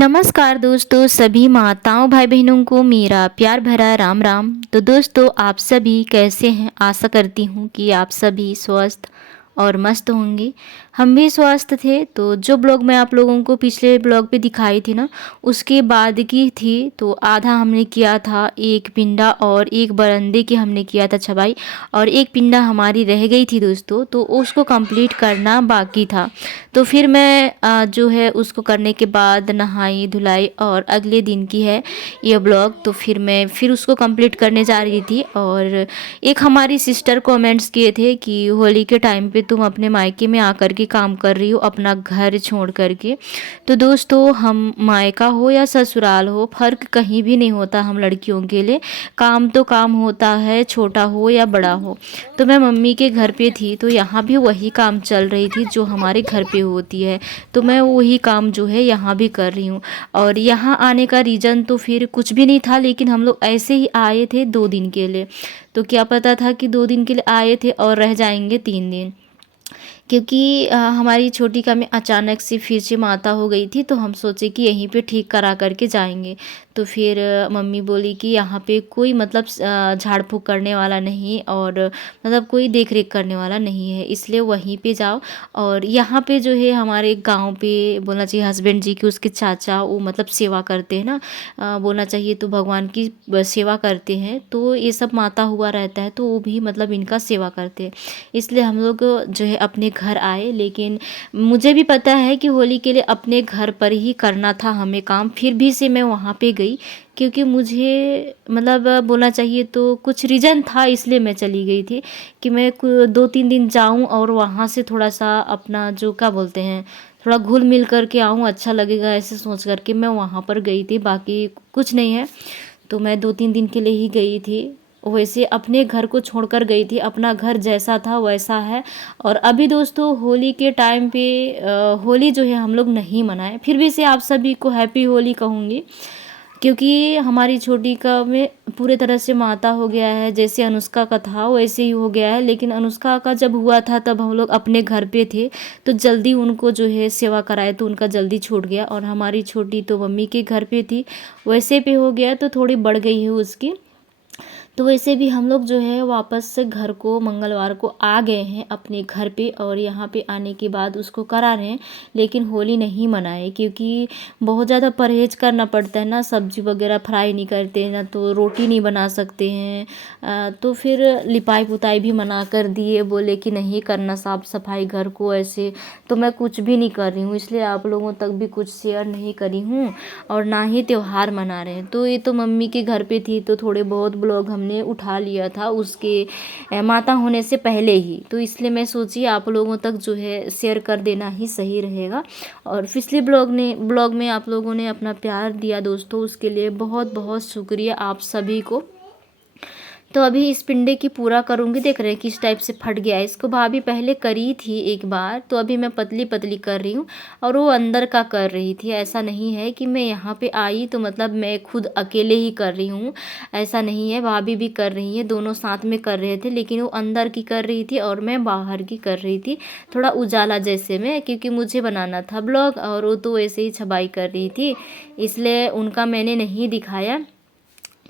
नमस्कार दोस्तों, सभी माताओं भाई बहनों को मेरा प्यार भरा राम राम। तो दोस्तों, आप सभी कैसे हैं? आशा करती हूँ कि आप सभी स्वस्थ और मस्त होंगे। हम भी स्वस्थ थे। तो जो ब्लॉग मैं आप लोगों को पिछले ब्लॉग पे दिखाई थी ना, उसके बाद की थी। तो आधा हमने किया था, एक पिंडा और एक बरंदे की हमने किया था छबाई, और एक पिंडा हमारी रह गई थी दोस्तों, तो उसको कंप्लीट करना बाकी था। तो फिर मैं जो है उसको करने के बाद नहाई धुलाई, और अगले दिन की है ये ब्लॉग। तो फिर मैं उसको कंप्लीट करने जा रही थी। और एक हमारी सिस्टर कमेंट्स किए थे कि होली के टाइम पे तुम अपने मायके में आकर के काम कर रही हो अपना घर छोड़ करके। तो दोस्तों, हम मायका हो या ससुराल हो, फ़र्क कहीं भी नहीं होता हम लड़कियों के लिए। काम तो काम होता है, छोटा हो या बड़ा हो। तो मैं मम्मी के घर पे थी, तो यहाँ भी वही काम चल रही थी जो हमारे घर पे होती है। तो मैं वही काम जो है यहाँ भी कर रही हूँ। और यहाँ आने का रीज़न तो फिर कुछ भी नहीं था, लेकिन हम लोग ऐसे ही आए थे 2 दिन के लिए। तो क्या पता था कि 2 दिन के लिए आए थे और रह जाएंगे 3 दिन, क्योंकि हमारी छोटी का में अचानक से फिर से माता हो गई थी। तो हम सोचे कि यहीं पे ठीक करा करके जाएंगे। तो फिर मम्मी बोली कि यहाँ पे कोई मतलब झाड़ फूँक करने वाला नहीं, और मतलब कोई देख रेख करने वाला नहीं है, इसलिए वहीं पे जाओ। और यहाँ पे जो है हमारे गांव पे बोलना चाहिए हस्बैंड जी की, उसके चाचा वो मतलब सेवा करते हैं ना, बोलना चाहिए तो भगवान की सेवा करते हैं। तो ये सब माता हुआ रहता है, तो वो भी मतलब इनका सेवा करते हैं। इसलिए हम लोग जो है अपने घर आए। लेकिन मुझे भी पता है कि होली के लिए अपने घर पर ही करना था हमें काम, फिर भी से मैं वहाँ पे गई, क्योंकि मुझे मतलब बोलना चाहिए तो कुछ रीज़न था, इसलिए मैं चली गई थी कि मैं 2-3 दिन जाऊं और वहाँ से थोड़ा सा अपना जो क्या बोलते हैं, थोड़ा घुल मिल करके आऊँ, अच्छा लगेगा ऐसे सोच करके मैं वहाँ पर गई थी, बाकी कुछ नहीं है। तो मैं 2-3 दिन के लिए ही गई थी। वैसे अपने घर को छोड़कर गई थी, अपना घर जैसा था वैसा है। और अभी दोस्तों, होली के टाइम पे होली जो है हम लोग नहीं मनाए, फिर भी से आप सभी को हैप्पी होली कहूँगी, क्योंकि हमारी छोटी का में पूरे तरह से माता हो गया है। जैसे अनुष्का का था वैसे ही हो गया है, लेकिन अनुष्का का जब हुआ था तब हम लोग अपने घर पे थे, तो जल्दी उनको जो है सेवा कराए, तो उनका जल्दी छूट गया। और हमारी छोटी तो मम्मी के घर पे थी, वैसे पे हो गया, तो थोड़ी बढ़ गई है उसकी। तो वैसे भी हम लोग जो है वापस से घर को मंगलवार को आ गए हैं अपने घर पे, और यहाँ पे आने के बाद उसको करा रहे हैं। लेकिन होली नहीं मनाए, क्योंकि बहुत ज़्यादा परहेज करना पड़ता है ना, सब्जी वगैरह फ्राई नहीं करते ना, तो रोटी नहीं बना सकते हैं। तो फिर लिपाई पुताई भी मना कर दिए, बोले कि नहीं करना साफ़ सफाई घर को ऐसे। तो मैं कुछ भी नहीं कर रही हूँ, इसलिए आप लोगों तक भी कुछ शेयर नहीं करी हूँ, और ना ही त्योहार मना रहे हैं। तो ये तो मम्मी के घर पे थी, तो थोड़े बहुत ब्लॉग हमने उठा लिया था उसके माता होने से पहले ही, तो इसलिए मैं सोची आप लोगों तक जो है शेयर कर देना ही सही रहेगा। और पिछले ब्लॉग में आप लोगों ने अपना प्यार दिया दोस्तों, उसके लिए बहुत बहुत शुक्रिया आप सभी को। तो अभी इस पिंडे की पूरा करूँगी। देख रहे हैं किस टाइप से फट गया है, इसको भाभी पहले करी थी एक बार, तो अभी मैं पतली पतली कर रही हूँ, और वो अंदर का कर रही थी। ऐसा नहीं है कि मैं यहाँ पे आई तो मतलब मैं खुद अकेले ही कर रही हूँ, ऐसा नहीं है, भाभी भी कर रही है, दोनों साथ में कर रहे थे। लेकिन वो अंदर की कर रही थी और मैं बाहर की कर रही थी, थोड़ा उजाला जैसे में, क्योंकि मुझे बनाना था ब्लॉग, और वो तो वैसे ही छबाई कर रही थी, इसलिए उनका मैंने नहीं दिखाया,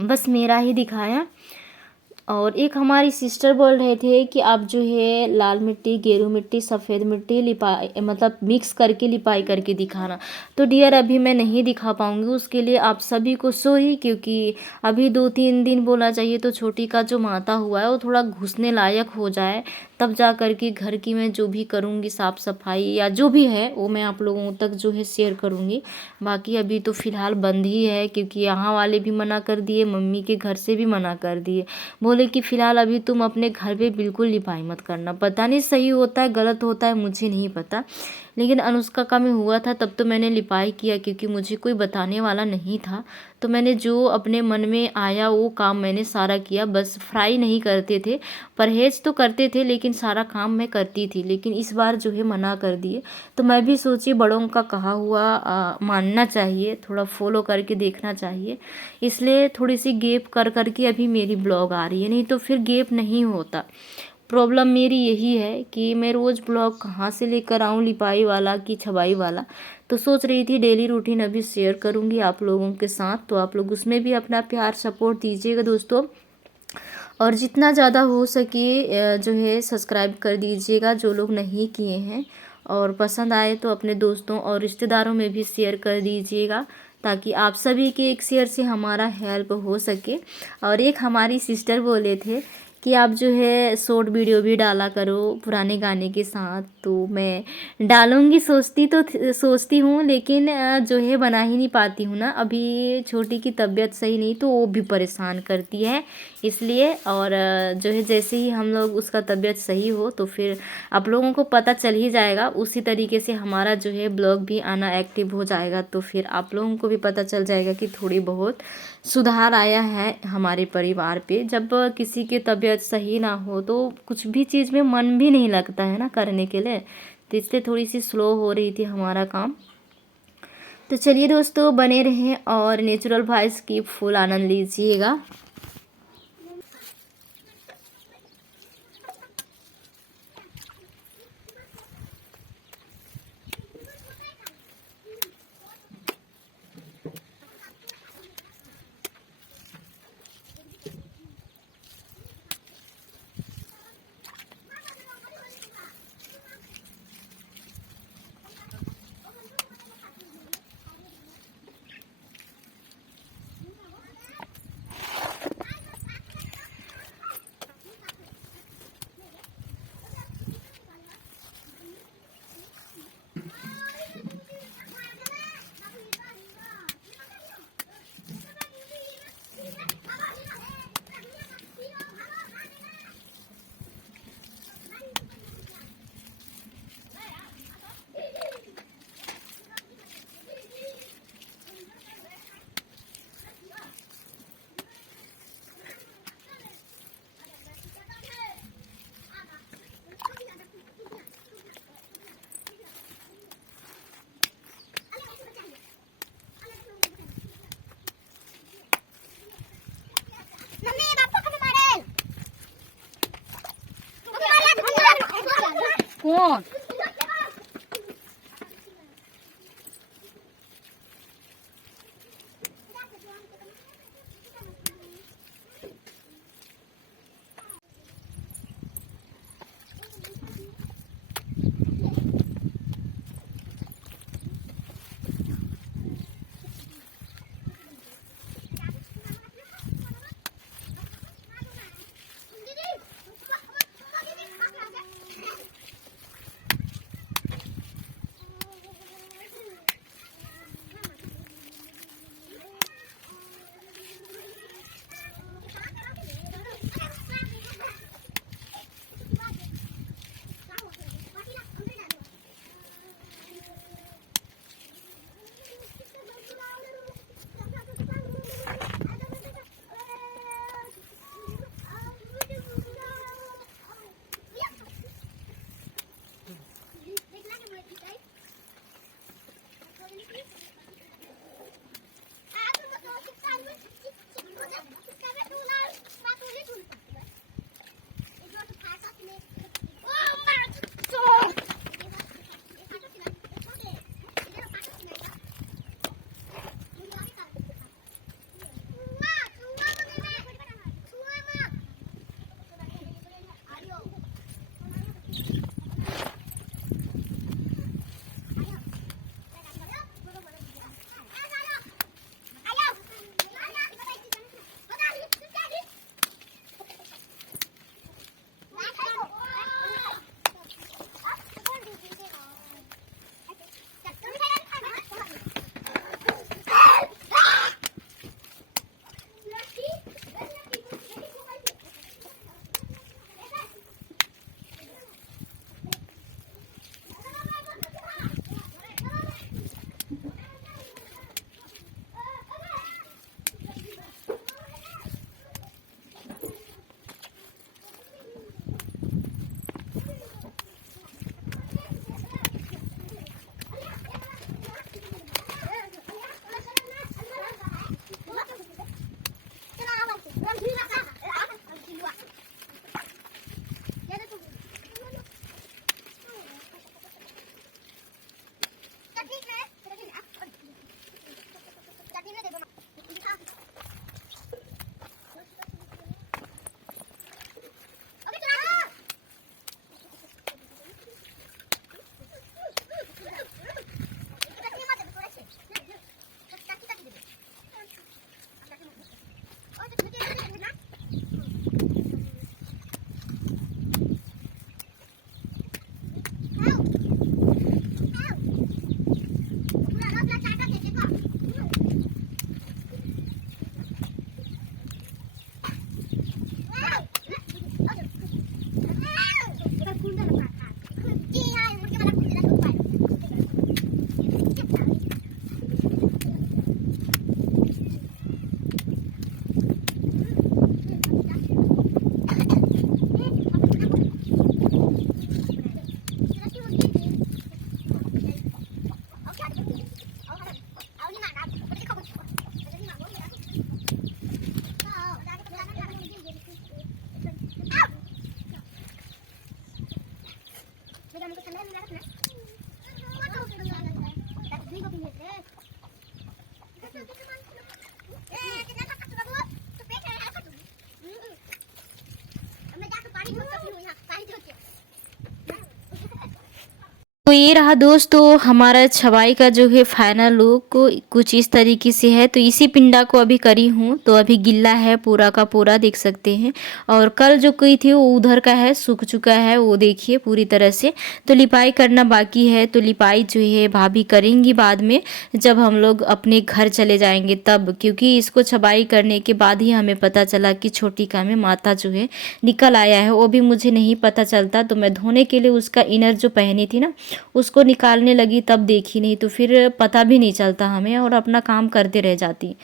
बस मेरा ही दिखाया। और एक हमारी सिस्टर बोल रहे थे कि आप जो है लाल मिट्टी, गेरू मिट्टी, सफ़ेद मिट्टी लिपाई मतलब मिक्स करके लिपाई करके दिखाना। तो डियर अभी मैं नहीं दिखा पाऊँगी, उसके लिए आप सभी को सॉरी, क्योंकि अभी 2-3 दिन बोलना चाहिए तो छोटी का जो माता हुआ है वो थोड़ा घुसने लायक हो जाए, तब जा कर के घर की मैं जो भी करूँगी साफ़ सफाई या जो भी है वो मैं आप लोगों तक जो है शेयर करूँगी। बाकी अभी तो फ़िलहाल बंद ही है, क्योंकि यहाँ वाले भी मना कर दिए, मम्मी के घर से भी मना कर दिए, बोले कि फ़िलहाल अभी तुम अपने घर पे बिल्कुल लिपाई मत करना। पता नहीं सही होता है गलत होता है, मुझे नहीं पता, लेकिन अनुष्का का में हुआ था तब तो मैंने लिपाई किया, क्योंकि मुझे कोई बताने वाला नहीं था। तो मैंने जो अपने मन में आया वो काम मैंने सारा किया, बस फ्राई नहीं करते थे, परहेज तो करते थे, लेकिन सारा काम मैं करती थी। लेकिन इस बार जो है मना कर दिए, तो मैं भी सोची बड़ों का कहा हुआ मानना चाहिए, थोड़ा फॉलो करके देखना चाहिए, इसलिए थोड़ी सी गैप कर करके अभी मेरी ब्लॉग आ रही है, नहीं तो फिर गैप नहीं होता। प्रॉब्लम मेरी यही है कि मैं रोज़ ब्लॉग कहाँ से लेकर आऊँ, लिपाई वाला कि छबाई वाला। तो सोच रही थी डेली रूटीन अभी शेयर करूँगी आप लोगों के साथ, तो आप लोग उसमें भी अपना प्यार सपोर्ट दीजिएगा दोस्तों। और जितना ज़्यादा हो सके जो है सब्सक्राइब कर दीजिएगा जो लोग नहीं किए हैं, और पसंद आए तो अपने दोस्तों और रिश्तेदारों में भी शेयर कर दीजिएगा, ताकि आप सभी के एक शेयर से हमारा हेल्प हो सके। और एक हमारी सिस्टर बोले थे कि आप जो है शॉर्ट वीडियो भी डाला करो पुराने गाने के साथ, तो मैं डालूँगी सोचती हूँ, लेकिन जो है बना ही नहीं पाती हूँ ना। अभी छोटी की तबीयत सही नहीं, तो वो भी परेशान करती है इसलिए। और जो है जैसे ही हम लोग उसका तबीयत सही हो तो फिर आप लोगों को पता चल ही जाएगा, उसी तरीके से हमारा जो है ब्लॉग भी आना एक्टिव हो जाएगा, तो फिर आप लोगों को भी पता चल जाएगा कि थोड़ी बहुत सुधार आया है हमारे परिवार पे। जब किसी की तबीयत सही ना हो तो कुछ भी चीज़ में मन भी नहीं लगता है ना करने के लिए, तो इसलिए थोड़ी सी स्लो हो रही थी हमारा काम। तो चलिए दोस्तों, बने रहें और नेचुरल वॉइस की फुल आनंद लीजिएगा। कौन तो ये रहा दोस्तों हमारा छवाई का जो है फाइनल लुक कुछ इस तरीके से है। तो इसी पिंडा को अभी करी हूँ, तो अभी गिल्ला है पूरा का पूरा, देख सकते हैं। और कल जो की थी वो उधर का है, सूख चुका है वो देखिए पूरी तरह से। तो लिपाई करना बाकी है, तो लिपाई जो है भाभी करेंगी बाद में, जब हम लोग अपने घर चले जाएंगे तब। क्योंकि इसको छबाई करने के बाद ही हमें पता चला कि छोटी का में माथा जो है निकल आया है, वो भी मुझे नहीं पता चलता। तो मैं धोने के लिए उसका इनर जो पहनी थी ना उसको निकालने लगी, तब देखी नहीं, तो फिर पता भी नहीं चलता हमें और अपना काम करते रह जाती।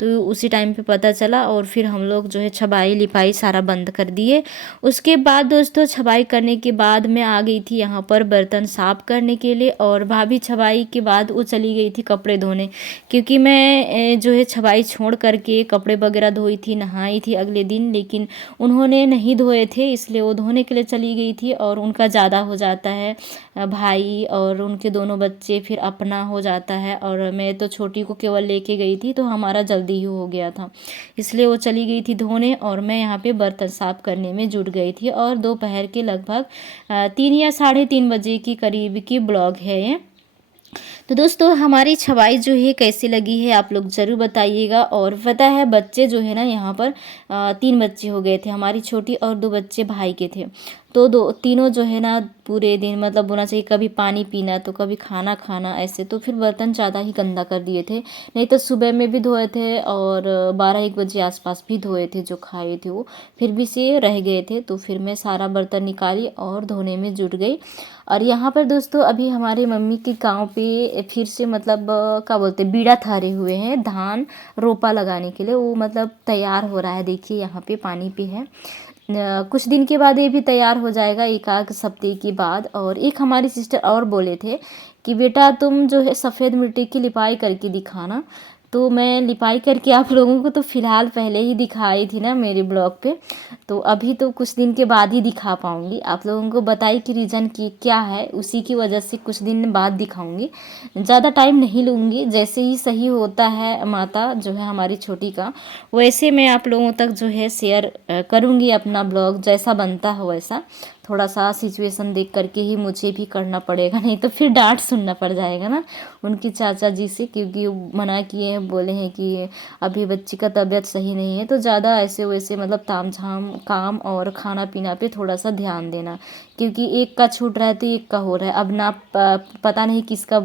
तो उसी टाइम पे पता चला और फिर हम लोग जो है छबाई लिपाई सारा बंद कर दिए। उसके बाद दोस्तों छबाई करने के बाद मैं आ गई थी यहाँ पर बर्तन साफ़ करने के लिए, और भाभी छबाई के बाद वो चली गई थी कपड़े धोने। क्योंकि मैं जो है छबाई छोड़ करके कपड़े वगैरह धोई थी, नहाई थी अगले दिन, लेकिन उन्होंने नहीं धोए थे इसलिए वो धोने के लिए चली गई थी। और उनका ज़्यादा हो जाता है, भाई और उनके दोनों बच्चे, फिर अपना हो जाता है। और मैं तो छोटी को केवल लेके गई थी, तो हमारा जल्दी ही हो गया था, इसलिए वो चली गई थी धोने और मैं यहाँ पे बर्तन साफ करने में जुट गई थी। और दोपहर के लगभग 3 या 3:30 बजे की करीब की ब्लॉग है ये। तो दोस्तों हमारी छवाई जो है कैसी लगी है आप लोग ज़रूर बताइएगा। और पता है बच्चे जो है ना यहाँ पर 3 बच्चे हो गए थे, हमारी छोटी और 2 बच्चे भाई के थे। तो दो तीनों जो है ना पूरे दिन मतलब बोलना चाहिए कभी पानी पीना तो कभी खाना खाना ऐसे, तो फिर बर्तन ज़्यादा ही गंदा कर दिए थे। नहीं तो सुबह में भी धोए थे और 12-1 बजे आसपास भी धोए थे, जो खाए थे वो फिर भी से रह गए थे। तो फिर मैं सारा बर्तन निकाली और धोने में जुट गई। और यहाँ पर दोस्तों अभी हमारे मम्मी के गांव पे फिर से मतलब क्या बोलते बीड़ा थारे हुए हैं धान रोपा लगाने के लिए, वो मतलब तैयार हो रहा है। देखिए यहाँ पे पानी पे है, कुछ दिन के बाद ये भी तैयार हो जाएगा, एक आध हफ्ते के बाद। और एक हमारी सिस्टर और बोले थे कि बेटा तुम जो है सफ़ेद मिट्टी की लिपाई करके दिखाना। तो मैं लिपाई करके आप लोगों को तो फ़िलहाल पहले ही दिखाई थी ना मेरे ब्लॉग पे, तो अभी तो कुछ दिन के बाद ही दिखा पाऊँगी। आप लोगों को बताई कि रीज़न की क्या है, उसी की वजह से कुछ दिन बाद दिखाऊँगी, ज़्यादा टाइम नहीं लूँगी। जैसे ही सही होता है माता जो है हमारी छोटी का, वैसे मैं आप लोगों तक जो है शेयर करूँगी अपना ब्लॉग, जैसा बनता हो वैसा। थोड़ा सा सिचुएशन देख करके ही मुझे भी करना पड़ेगा, नहीं तो फिर डांट सुनना पड़ जाएगा ना उनकी चाचा जी से, क्योंकि वो मना किए हैं, बोले हैं कि अभी बच्ची का तबीयत सही नहीं है, तो ज़्यादा ऐसे वैसे मतलब ताम झाम काम और खाना पीना पे थोड़ा सा ध्यान देना। क्योंकि एक का छूट रहा है तो एक का हो रहा है, अब ना पता नहीं किसका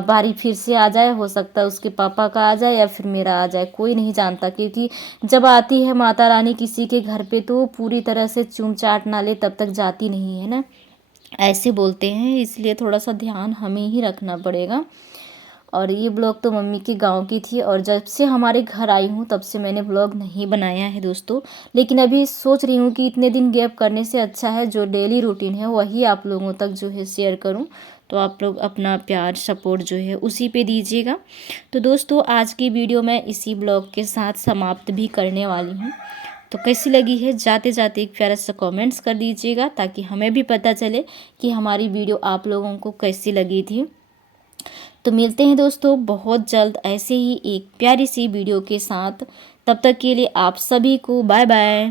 बारी फिर से आ जाए, हो सकता है उसके पापा का आ जाए या फिर मेरा आ जाए, कोई नहीं जानता। क्योंकि जब आती है माता रानी किसी के घर पे तो पूरी तरह से चूम चाट ना ले तब तक जाती नहीं है ना, ऐसे बोलते हैं। इसलिए थोड़ा सा ध्यान हमें ही रखना पड़ेगा। और ये ब्लॉग तो मम्मी के गांव की थी, और जब से हमारे घर आई हूँ तब से मैंने ब्लॉग नहीं बनाया है दोस्तों। लेकिन अभी सोच रही हूँ कि इतने दिन गैप करने से अच्छा है जो डेली रूटीन है वही आप लोगों तक जो है शेयर करूँ। तो आप लोग अपना प्यार सपोर्ट जो है उसी पे दीजिएगा। तो दोस्तों आज की वीडियो मैं इसी ब्लॉग के साथ समाप्त भी करने वाली हूँ। तो कैसी लगी है जाते जाते एक प्यारा सा कमेंट्स कर दीजिएगा, ताकि हमें भी पता चले कि हमारी वीडियो आप लोगों को कैसी लगी थी। तो मिलते हैं दोस्तों बहुत जल्द ऐसे ही एक प्यारी सी वीडियो के साथ। तब तक के लिए आप सभी को बाय बाय।